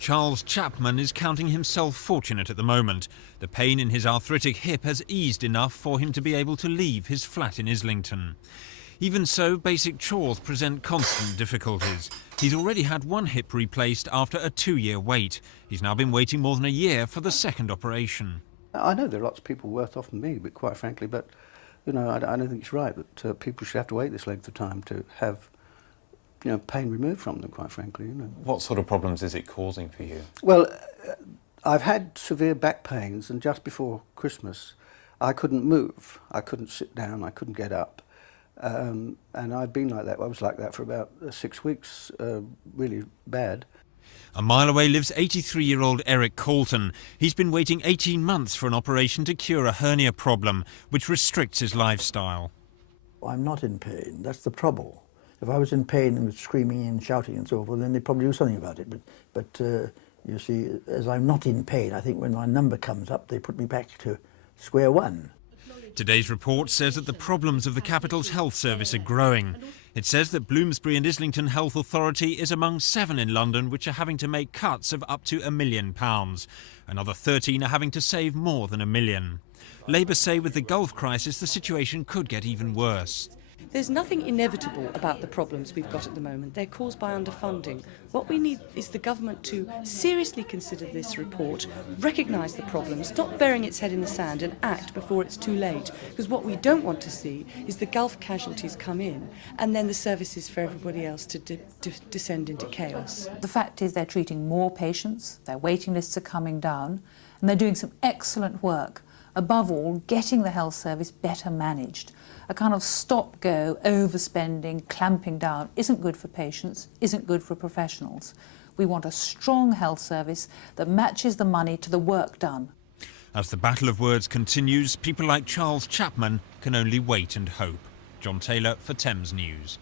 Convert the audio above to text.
Charles Chapman is counting himself fortunate at the moment. The pain in his arthritic hip has eased enough for him to be able to leave his flat in Islington. Even so, basic chores present constant difficulties. He's already had one hip replaced after a 2-year wait. He's now been waiting more than a year for the second operation. I know there are lots of people worse off than me, but quite frankly, you know, I don't think it's right that people should have to wait this length of time to have, you know, pain removed from them, quite frankly. You know. What sort of problems is it causing for you? Well, I've had severe back pains, and just before Christmas, I couldn't move. I couldn't sit down. I couldn't get up. And I've been like that. I was like that for about 6 weeks, really bad. A mile away lives 83-year-old Eric Colton. He's been waiting 18 months for an operation to cure a hernia problem, which restricts his lifestyle. I'm not in pain. That's the trouble. If I was in pain and was screaming and shouting and so forth, then they'd probably do something about it. But you see, as I'm not in pain, I think when my number comes up, they put me back to square one. Today's report says that the problems of the capital's health service are growing. It says that Bloomsbury and Islington Health Authority is among 7 in London which are having to make cuts of up to £1 million. Another 13 are having to save more than £1 million. Labour say with the Gulf crisis the situation could get even worse. There's nothing inevitable about the problems we've got at the moment. They're caused by underfunding. What we need is the government to seriously consider this report, recognise the problems, stop burying its head in the sand and act before it's too late. Because what we don't want to see is the Gulf casualties come in and then the services for everybody else to descend into chaos. The fact is they're treating more patients, their waiting lists are coming down, and they're doing some excellent work. Above all, getting the health service better managed. A kind of stop-go, overspending, clamping down isn't good for patients, isn't good for professionals. We want a strong health service that matches the money to the work done. As the battle of words continues, people like Charles Chapman can only wait and hope. John Taylor for Thames News.